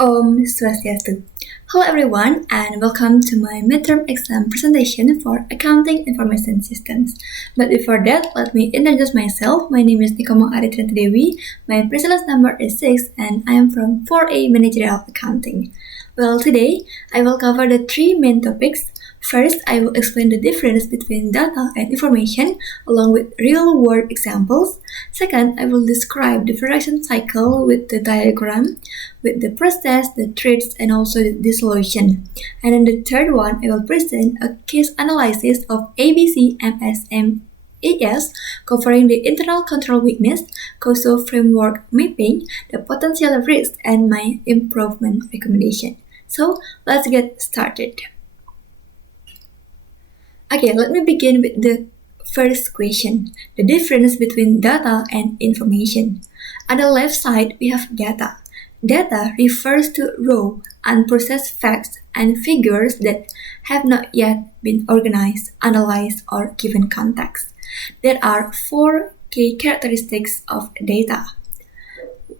Swastiastu. Hello everyone and welcome to my midterm exam presentation for Accounting Information Systems. But before that, let me introduce myself. My name is Nikomo Aritrinta Dewi. My presence number is 6 and I am from 4A Managerial Accounting. Well, today I will cover the three main topics. First, I will explain the difference between data and information along with real-world examples. Second, I will describe the production cycle with the diagram, with the process, the traits, and also the dissolution. And then the third one, I will present a case analysis of ABC MSMES covering the internal control weakness, COSO framework mapping, the potential risk, and my improvement recommendation. So let's get started. Okay, let me begin with the first question, the difference between data and information. On the left side, we have data. Data refers to raw, unprocessed facts and figures that have not yet been organized, analyzed, or given context. There are four key characteristics of data.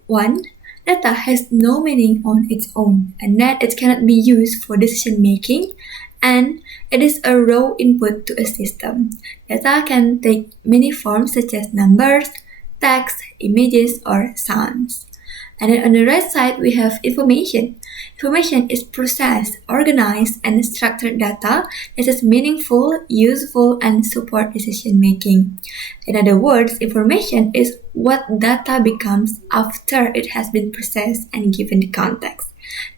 1. Data has no meaning on its own, and that it cannot be used for decision making, and it is a raw input to a system. Data can take many forms such as numbers, text, images, or sounds. And then on the right side, we have information. Information is processed, organized, and structured data that is meaningful, useful, and support decision making. In other words, information is what data becomes after it has been processed and given the context.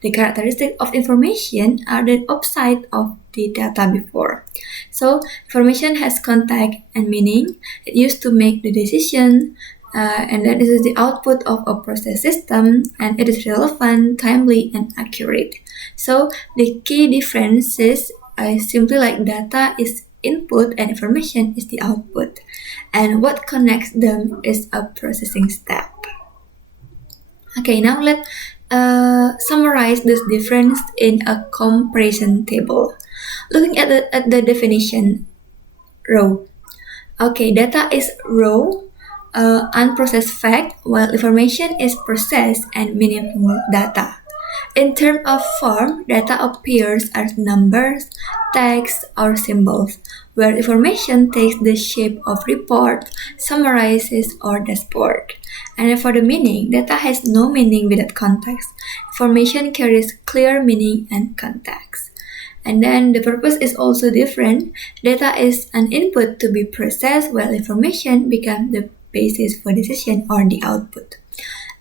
The characteristics of information are the opposite of the data before. So, information has context and meaning. It used to make the decision, and then this is the output of a process system, and it is relevant, timely, and accurate. So, the key differences are simply like data is input and information is the output. And what connects them is a processing step. Okay, now let's summarize this difference in a comparison table. Looking at the definition, raw. Okay, data is raw, unprocessed fact, while information is processed and meaningful data. In terms of form, data appears as numbers, text, or symbols, where information takes the shape of report, summarizes, or dashboard. And for the meaning, data has no meaning without context. Information carries clear meaning and context. And then the purpose is also different. Data is an input to be processed, while information becomes the basis for decision or the output.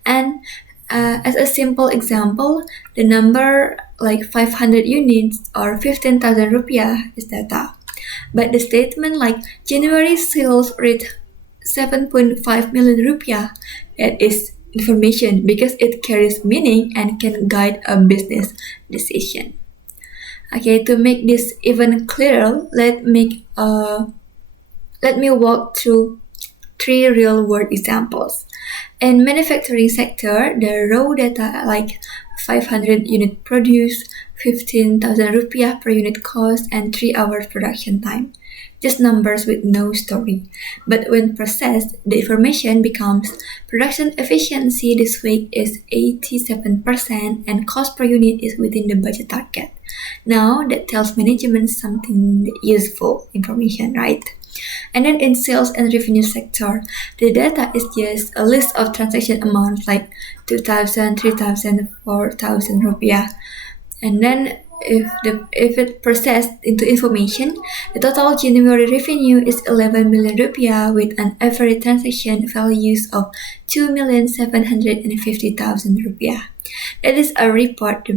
And as a simple example, the number like 500 units or 15,000 rupiah is data. But the statement like January sales reached 7.5 million rupiah, that is information because it carries meaning and can guide a business decision. Okay, to make this even clearer, let me walk through three real-world examples. In manufacturing sector, the raw data like 500 unit produced, 15,000 rupiah per unit cost, and 3 hours production time. Just numbers with no story. But when processed, the information becomes production efficiency this week is 87% and cost per unit is within the budget target. Now that tells management something useful information, right? And then in sales and revenue sector, the data is just a list of transaction amounts like 2,000, 3,000, 4,000 rupiah. And then if it processed into information, the total January revenue is 11 million rupiah with an average transaction values of 2,750,000 rupiah. That is a report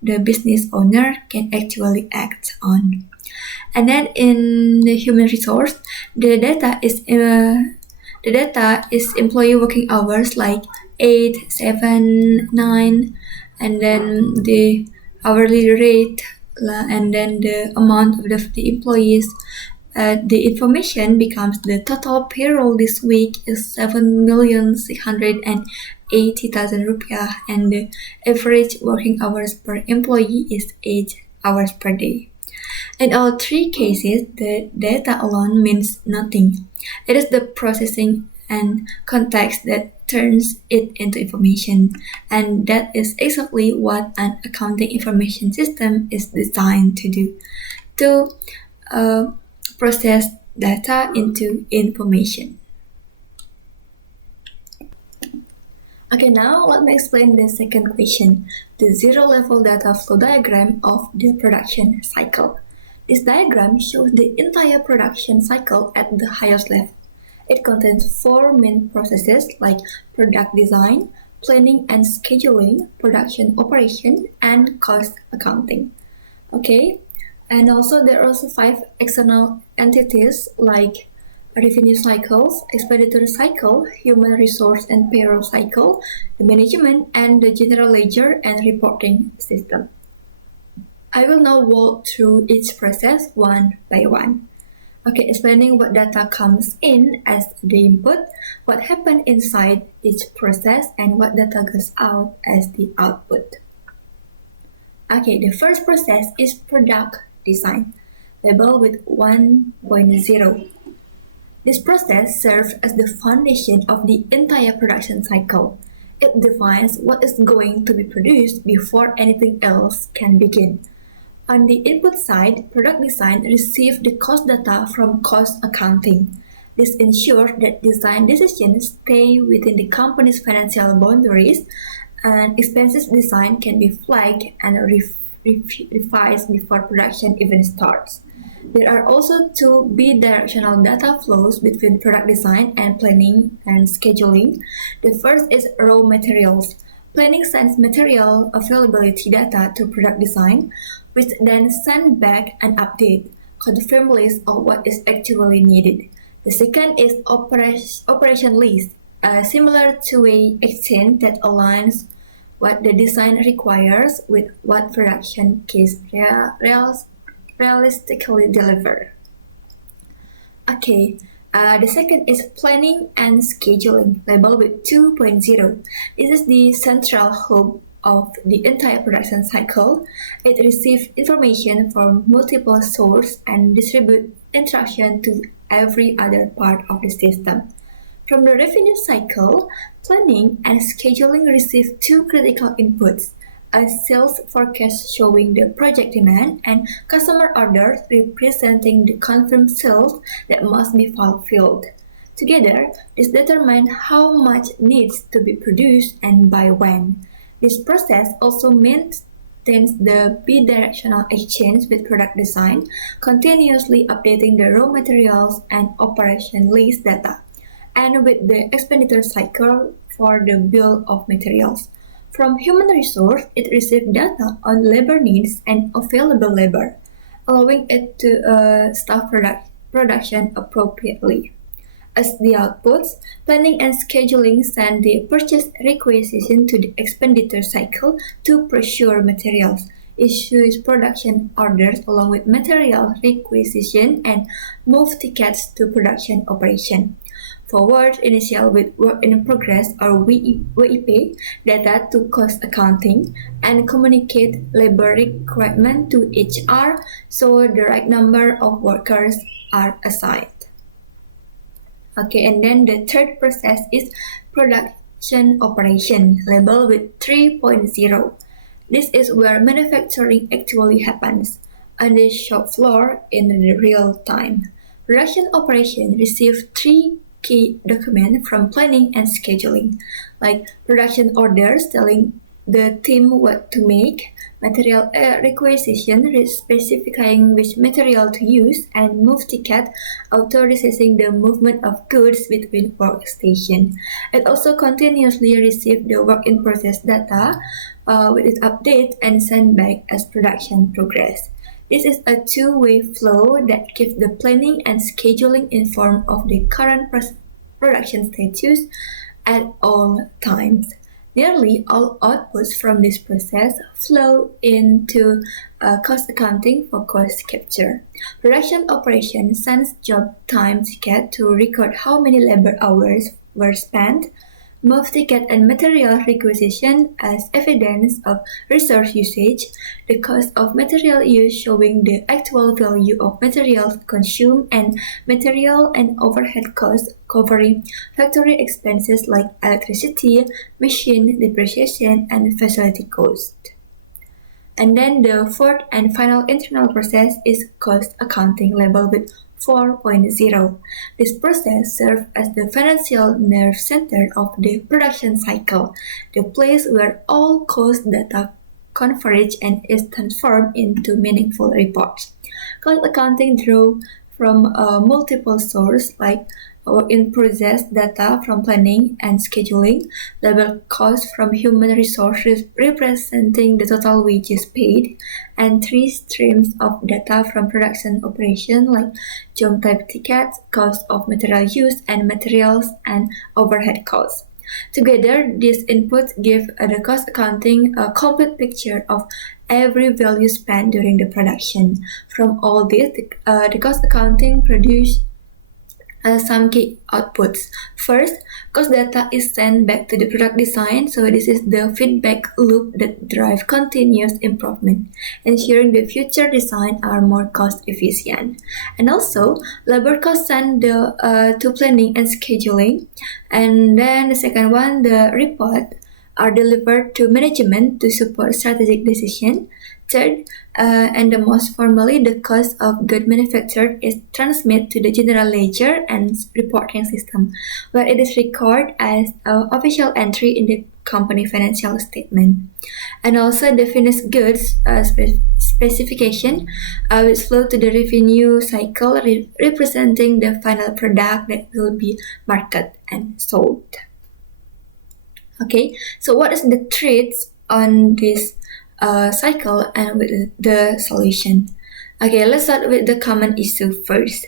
the business owner can actually act on. And then in the human resource, the data is employee working hours like 8, 7, 9, and then the hourly rate, and then the amount of the employees. The information becomes the total payroll this week is 7,680,000 rupiah, and the average working hours per employee is 8 hours per day. In all three cases, the data alone means nothing. It is the processing and context that turns it into information, and that is exactly what an accounting information system is designed to do, to uh, process data into information. Okay, now let me explain the second question, the zero-level data flow diagram of the production cycle. This diagram shows the entire production cycle at the highest level. It contains four main processes like product design, planning and scheduling, production operation, and cost accounting. Okay, and also there are also five external entities like revenue cycles, expenditure cycle, human resource and payroll cycle, the management, and the general ledger and reporting system. I will now walk through each process one by one. Okay, explaining what data comes in as the input, what happens inside each process, and what data goes out as the output. Okay, the first process is product design, labeled with 1.0. This process serves as the foundation of the entire production cycle. It defines what is going to be produced before anything else can begin. On the input side, product design receives the cost data from cost accounting. This ensures that design decisions stay within the company's financial boundaries, and expenses design can be flagged and revised before production even starts. There are also two bidirectional data flows between product design and planning and scheduling. The first is raw materials. Planning sends material availability data to product design, which then send back an update, confirm list of what is actually needed. The second is operation list, similar to a exchange that aligns what the design requires with what production case realistically deliver. Okay, the second is planning and scheduling, labeled with 2.0. This is the central hub of the entire production cycle. It receives information from multiple sources and distributes instruction to every other part of the system. From the revenue cycle, planning and scheduling receive two critical inputs, a sales forecast showing the project demand and customer orders representing the confirmed sales that must be fulfilled. Together, this determines how much needs to be produced and by when. This process also maintains the bidirectional exchange with product design, continuously updating the raw materials and operation list data, and with the expenditure cycle for the bill of materials. From human resource, it receives data on labor needs and available labor, allowing it to staff production appropriately. As the outputs, planning and scheduling send the purchase requisition to the expenditure cycle to procure materials, issues production orders along with material requisition, and move tickets to production operation. Forward initial with work in progress or WIP data to cost accounting, and communicate labor requirement to HR so the right number of workers are assigned. Okay, and then the third process is production operation, labeled with 3.0. This is where manufacturing actually happens on the shop floor in the real time. Production operation receives three key documents from planning and scheduling, like production orders telling the team what to make, material requisition specifying which material to use, and move ticket authorizing the movement of goods between workstations. It also continuously receives the work in process data with its update and send back as production progress. This is a two-way flow that keeps the planning and scheduling informed of the current production status at all times. Nearly all outputs from this process flow into cost accounting for cost capture. Production operation sends job time ticket to record how many labor hours were spent, move ticket and material requisition as evidence of resource usage, the cost of material use showing the actual value of materials consumed, and material and overhead costs covering factory expenses like electricity, machine depreciation, and facility cost. And then the fourth and final internal process is cost accounting labeled with 4.0. This process serves as the financial nerve center of the production cycle, the place where all cost data converge and is transformed into meaningful reports. Cost accounting draws from multiple sources like in-process data from planning and scheduling, labor costs from human resources representing the total wages paid, and three streams of data from production operation like job type tickets, cost of material used, and materials and overhead costs. Together, these inputs give the cost accounting a complete picture of every value spent during the production. From all this, the cost accounting produces some key outputs. First, cost data is sent back to the product design, so this is the feedback loop that drives continuous improvement, ensuring the future design are more cost efficient. And also, labor costs sent to planning and scheduling. And then the second one, the report are delivered to management to support strategic decision. Third, and the most formally, the cost of goods manufactured is transmitted to the general ledger and reporting system, where it is recorded as an official entry in the company financial statement. And also the finished goods specification which flow to the revenue cycle, representing the final product that will be marketed and sold. Okay, so what is the traits on this cycle and with the solution? Okay, let's start with the common issue first.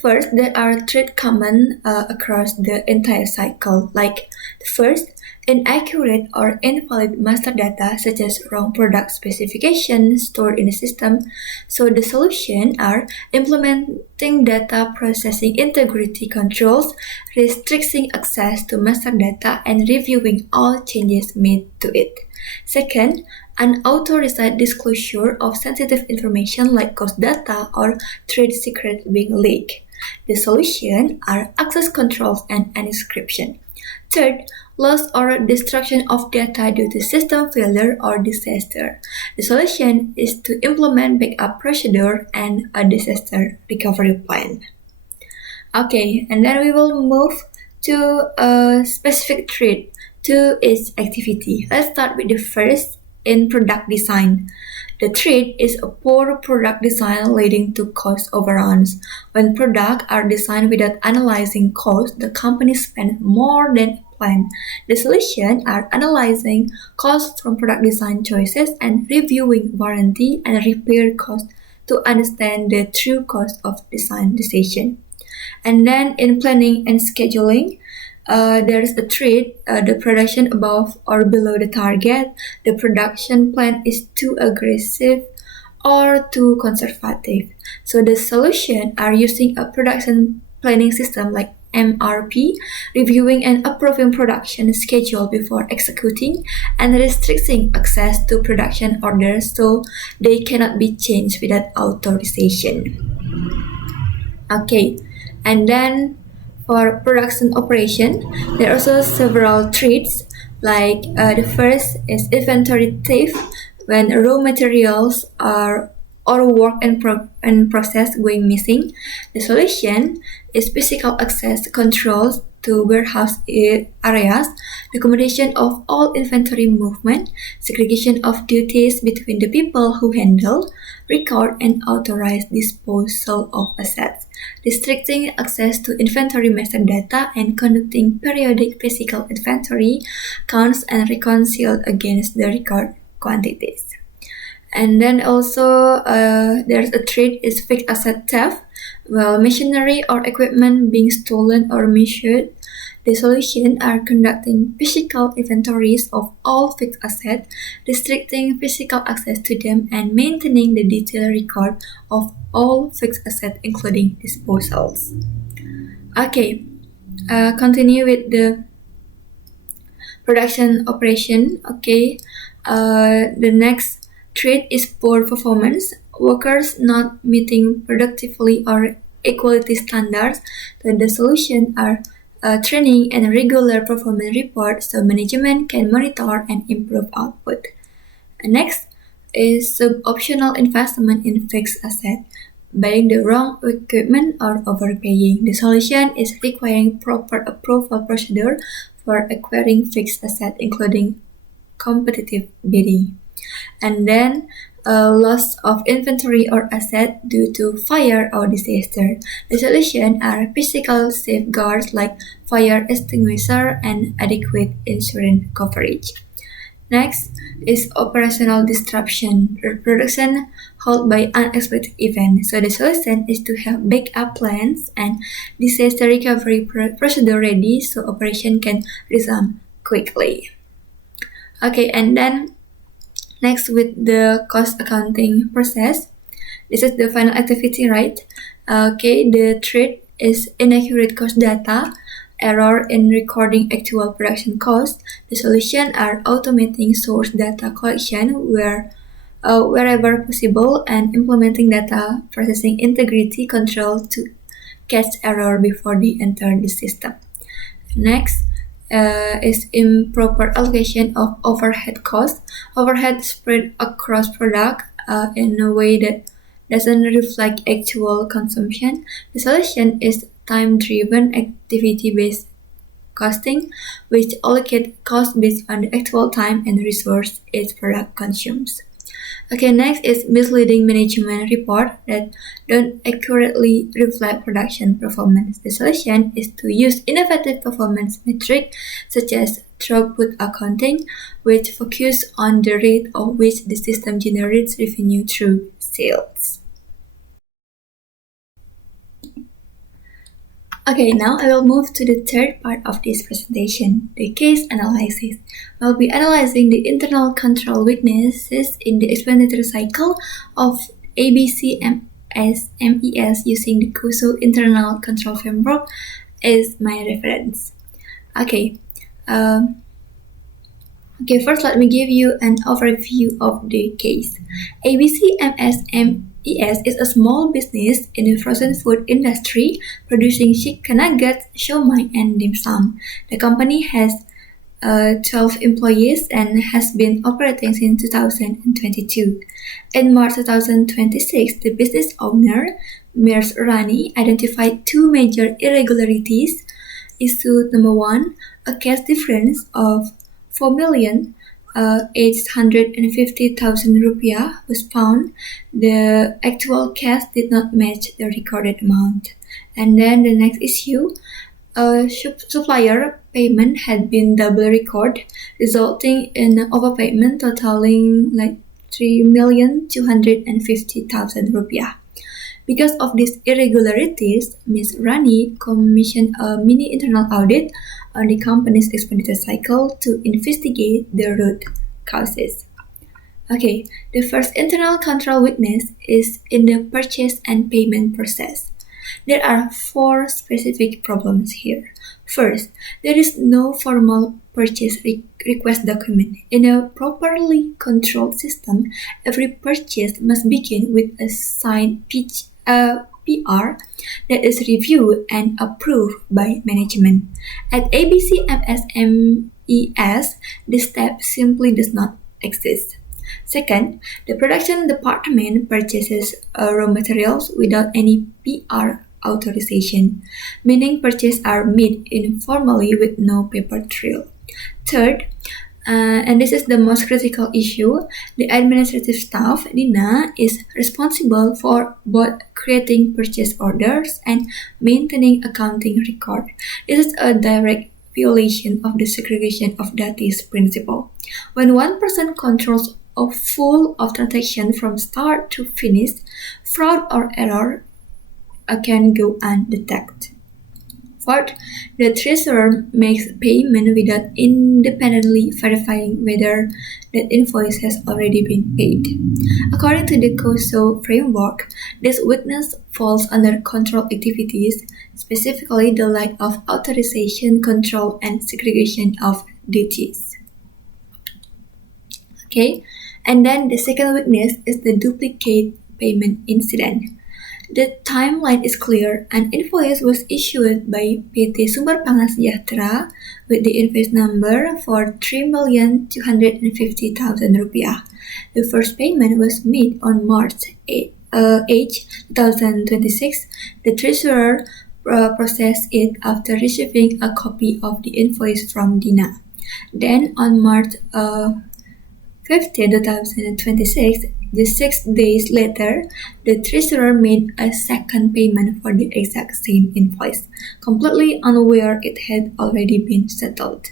First, there are three common across the entire cycle. Like first, inaccurate or invalid master data such as wrong product specification stored in the system. So the solution are implementing data processing integrity controls, restricting access to master data, and reviewing all changes made to it. Second, unauthorized disclosure of sensitive information like cost data or trade secret being leaked. The solution are access controls and encryption. Third, loss or destruction of data due to system failure or disaster. The solution is to implement backup procedure and a disaster recovery plan. Okay, and then we will move to a specific threat to its activity. Let's start with the first in product design. The threat is a poor product design leading to cost overruns. When products are designed without analyzing cost, the company spends more than planned. The solution are analyzing costs from product design choices and reviewing warranty and repair costs to understand the true cost of design decision. And then in planning and scheduling, there is a threat, the production above or below the target, the production plan is too aggressive or too conservative. So the solution are using a production planning system like MRP, reviewing and approving production schedule before executing, and restricting access to production orders so they cannot be changed without authorization. Okay, and then for production operation, there are also several threats. Like the first is inventory theft when raw materials are or work and process going missing. The solution is physical access controls to warehouse areas, accommodation of all inventory movement, segregation of duties between the people who handle, record, and authorize disposal of assets, restricting access to inventory master data, and conducting periodic physical inventory counts and reconciled against the record quantities. And then also there's a threat is fixed asset theft. Well, machinery or equipment being stolen or misused. The solution are conducting physical inventories of all fixed assets, restricting physical access to them, and maintaining the detailed record of all fixed assets, including disposals. Okay, continue with the Production operation. Okay. The next trait is poor performance. Workers not meeting productively or equality standards. The solution are training and regular performance report so management can monitor and improve output. Next is sub-optional investment in fixed asset. Buying the wrong equipment or overpaying. The solution is requiring proper approval procedure for acquiring fixed asset, including competitive bidding. And then loss of inventory or asset due to fire or disaster. The solution are physical safeguards like fire extinguisher and adequate insurance coverage. Next is operational disruption, production halt by unexpected event. So the solution is to have backup plans and disaster recovery procedure ready so operation can resume quickly. Okay, and then next with the cost accounting process. This is the final activity, right? Okay, the trait is inaccurate cost data, error in recording actual production cost. The solution are automating source data collection wherever possible and implementing data processing integrity control to catch error before they enter the system. Next is improper allocation of overhead costs. Overhead spread across product in a way that doesn't reflect actual consumption. The solution is time-driven activity-based costing, which allocate cost based on the actual time and resource its product consumes. Okay, next is misleading management report that don't accurately reflect production performance. The solution is to use innovative performance metric such as throughput accounting, which focus on the rate of which the system generates revenue through sales. Okay, now I will move to the third part of this presentation, the case analysis. We'll be analyzing the internal control weaknesses in the expenditure cycle of ABCMS using the CUSO internal control framework as my reference. Okay, first let me give you an overview of the case. ABCMSMES is a small business in the frozen food industry producing chicken nuggets, siomai, and dim sum. The company has 12 employees and has been operating since 2022. In March 2026, the business owner, Ms. Rani, identified two major irregularities. Issue number 1, a cash difference of 4,850,000 rupiah was found. The actual cash did not match the recorded amount. And then the next issue, supplier payment had been double recorded, resulting in overpayment totaling like 3,250,000 rupiah. Because of these irregularities, Ms. Rani commissioned a mini internal audit on the company's expenditure cycle to investigate the root causes. Okay, the first internal control weakness is in the purchase and payment process. There are 4 specific problems here. First, there is no formal purchase request document. In a properly controlled system, every purchase must begin with a signed PR that is reviewed and approved by management. At ABCMSMES, this step simply does not exist. Second, the production department purchases raw materials without any PR authorization, meaning purchases are made informally with no paper trail. Third, and this is the most critical issue, the administrative staff, Dina, is responsible for both creating purchase orders and maintaining accounting record. This is a direct violation of the segregation of duties principle. When one person controls a full of transaction from start to finish, fraud or error can go undetected. Fourth, the treasurer makes payment without independently verifying whether that invoice has already been paid. According to the COSO framework, this weakness falls under control activities, specifically the lack of authorization, control, and segregation of duties. Okay, and then the second weakness is the duplicate payment incident. The timeline is clear. An invoice was issued by PT Sumber Pangan Sejahtera with the invoice number for 3,250,000 rupiah. The first payment was made on March 8, 2026. The treasurer processed it after receiving a copy of the invoice from Dina. Then on March 15, 2026, just 6 days later, the treasurer made a second payment for the exact same invoice, completely unaware it had already been settled.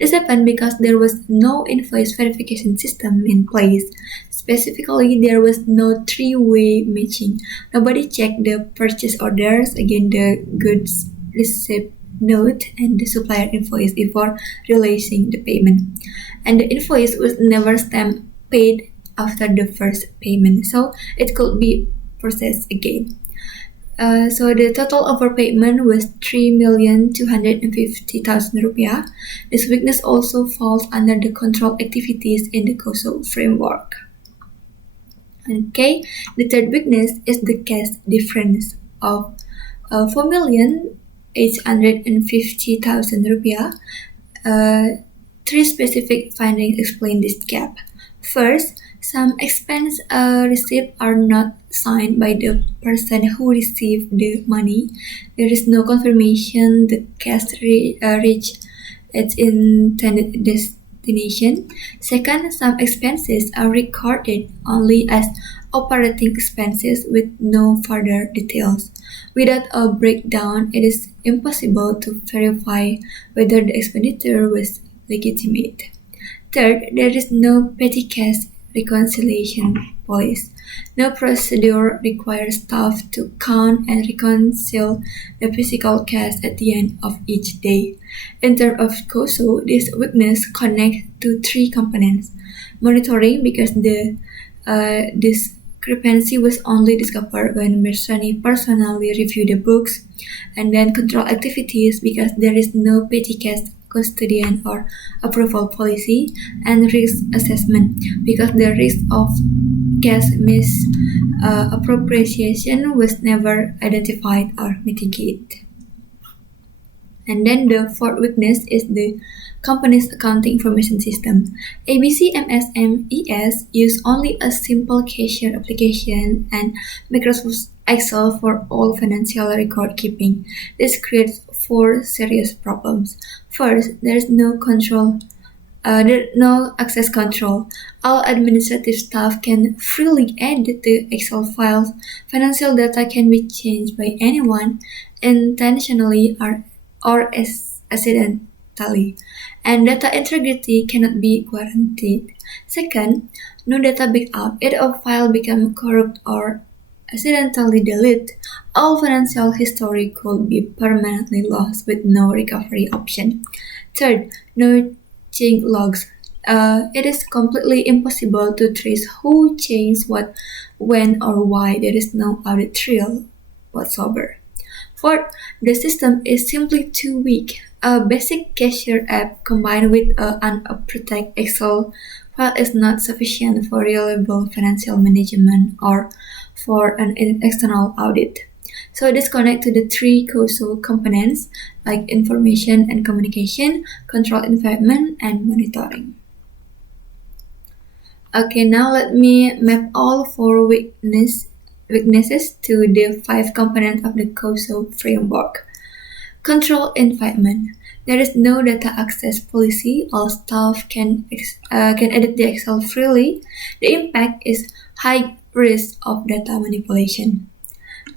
This happened because there was no invoice verification system in place. Specifically, there was no three-way matching. Nobody checked the purchase orders against the goods receipt note and the supplier invoice before releasing the payment. And the invoice was never stamped paid after the first payment, so it could be processed again. So the total overpayment was 3,250,000 rupiah. This weakness also falls under the control activities in the COSO framework. Okay, the third weakness is the cash difference of 4,850,000 rupiah. Three specific findings explain this gap. First, some expense receipts are not signed by the person who received the money. There is no confirmation the cash reached its intended destination. Second, some expenses are recorded only as operating expenses with no further details. Without a breakdown, it is impossible to verify whether the expenditure was legitimate. Third, there is no petty cash reconciliation policy. No procedure requires staff to count and reconcile the physical cash at the end of each day. In terms of COSO, this weakness connects to three components. Monitoring, because the discrepancy was only discovered when Mersani personally reviewed the books, and then control activities, because there is no petty cash custodian or approval policy, and risk assessment, because the risk of cash misappropriation was never identified or mitigated. And then the fourth weakness is the company's accounting information system. ABC MSMES use only a simple cashier application and Microsoft Excel for all financial record keeping. This creates four serious problems. First, there is no access control. All administrative staff can freely edit the Excel files. Financial data can be changed by anyone, intentionally or accidentally, and data integrity cannot be guaranteed. Second, no data backup. If a file becomes corrupt or accidentally deleted, all financial history could be permanently lost with no recovery option. Third, no change logs. It is completely impossible to trace who changed what, when, or why. There is no audit trail whatsoever. Fourth, the system is simply too weak. A basic cashier app combined with an unprotected Excel file is not sufficient for reliable financial management or for an external audit. So this connects to the three COSO components like information and communication, control environment, and monitoring. Okay, now let me map all four weaknesses to the five components of the COSO framework. Control environment. There is no data access policy. All staff can edit the Excel freely. The impact is high risk of data manipulation.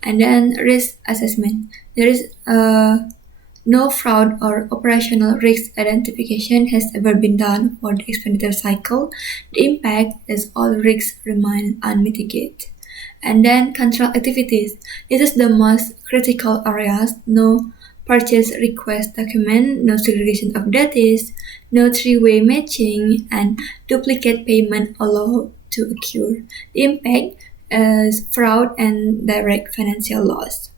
And then risk assessment. There is no fraud or operational risk identification has ever been done for the expenditure cycle. The impact is all risks remain unmitigated. And then control activities. This is the most critical areas. No purchase request document, no segregation of duties, no three-way matching, and duplicate payment allowed to occur. The impact is fraud and direct financial loss.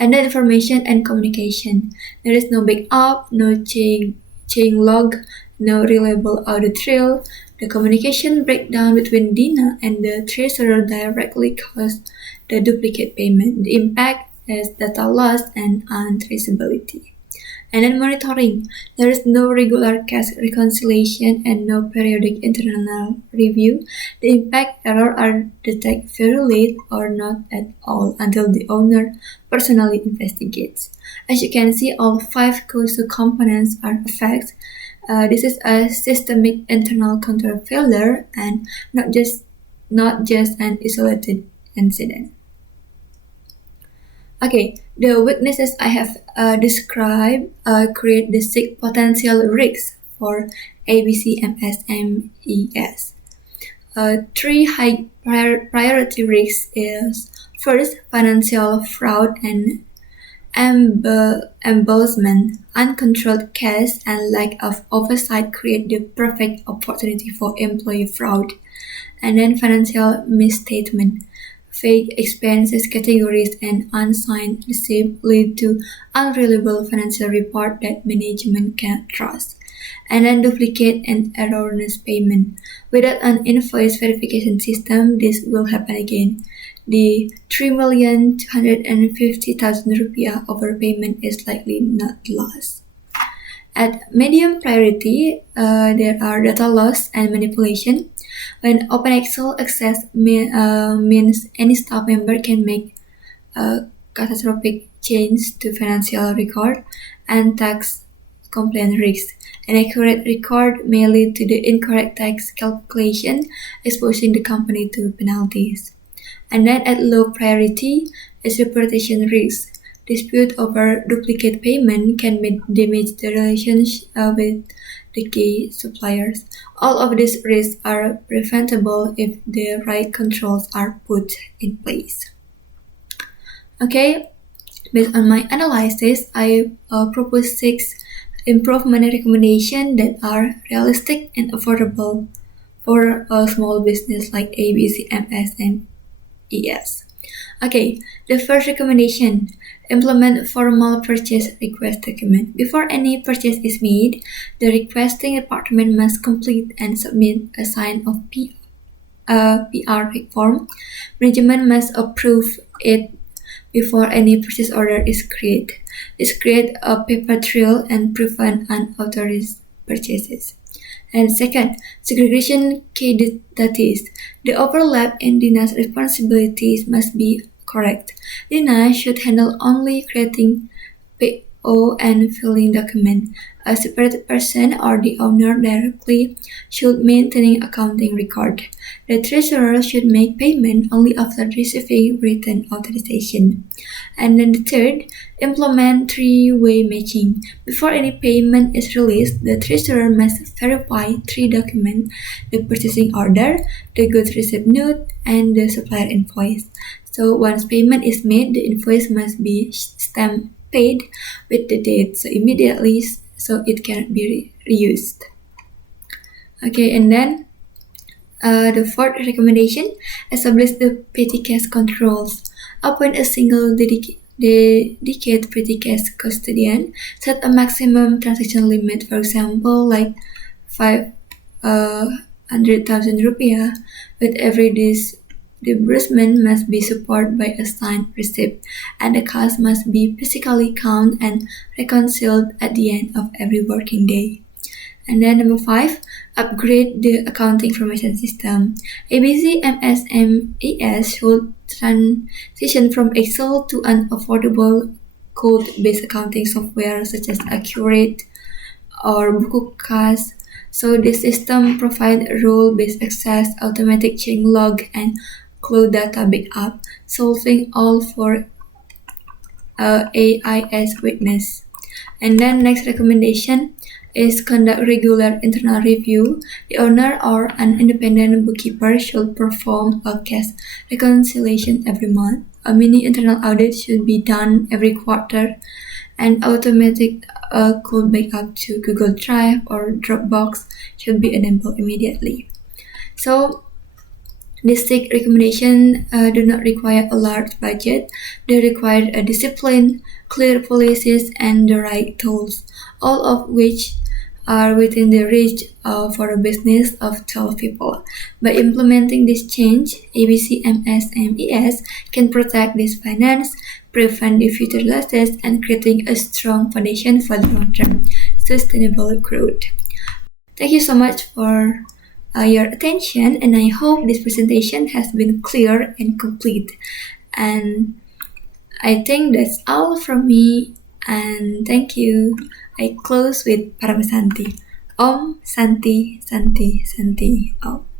And then information and communication. There is no backup, no chain log, no reliable audit trail, the communication breakdown between Dina and the treasurer directly caused the duplicate payment. The impact is data loss and untraceability. And then monitoring. There is no regular cash reconciliation and no periodic internal review. The impact errors are detected very late or not at all until the owner personally investigates. As you can see, all 5 crucial components are affected. This is a systemic internal control failure and not just an isolated incident. Okay, the weaknesses I have described create the 6 potential risks for ABC MSMES. 3 high priority risks is first, financial fraud and embezzlement. Uncontrolled cash and lack of oversight create the perfect opportunity for employee fraud. And then financial misstatement. Fake expenses categories and unsigned receipts lead to unreliable financial report that management cannot trust. And then duplicate and erroneous payment. Without an invoice verification system, this will happen again. The 3,250,000 rupiah overpayment is likely not lost. At medium priority, there are data loss and manipulation. When OpenExcel access means any staff member can make catastrophic change to financial record and tax compliance risks. An accurate record may lead to the incorrect tax calculation, exposing the company to penalties. And then at low priority is reputation risk. Dispute over duplicate payment can damage the relationship with the key suppliers. All of these risks are preventable if the right controls are put in place. Okay, based on my analysis, I propose 6 improvement recommendations that are realistic and affordable for a small business like ABC MSMES. Okay, the first recommendation, implement formal purchase request document. Before any purchase is made, the requesting department must complete and submit a sign of PR form. Management must approve it before any purchase order is created. This creates a paper trail and prevent unauthorized purchases. And second, segregation key duties. The overlap in Dina's responsibilities must be correct. Dina should handle only creating PO and filling document. A separate person or the owner directly should maintain accounting record. The treasurer should make payment only after receiving written authorization. And then the third, implement 3-way matching. Before any payment is released, the treasurer must verify 3 documents: the purchasing order, the goods receipt note, and the supplier invoice. So once payment is made, the invoice must be stamped paid with the date immediately so it cannot be reused. Okay, and then the fourth recommendation, establish the petty cash controls. Appoint a single dedicated petty cash custodian. Set a maximum transaction limit, for example, like 500,000 rupiah. With every disbursement must be supported by a signed receipt, and the cash must be physically counted and reconciled at the end of every working day. And then number 5, upgrade the accounting information system. ABC MSMES should transition from Excel to an affordable code-based accounting software such as Accurate or Bukukas. So this system provides role-based access, automatic change log, and cloud data backup, solving all for AIS weakness. And then next recommendation is conduct regular internal review. The owner or an independent bookkeeper should perform a cash reconciliation every month. A mini internal audit should be done every quarter, and automatic code backup to Google Drive or Dropbox should be enabled immediately. So these 6 recommendations do not require a large budget. They require a discipline, clear policies, and the right tools, all of which are within the reach for a business of 12 people. By implementing this change, ABC MSMES can protect this finance, prevent the future losses, and creating a strong foundation for long-term sustainable growth. Thank you so much for your attention, and I hope this presentation has been clear and complete. And I think that's all from me, and thank you. I close with Paramasanti. Om Santi Santi Santi Om.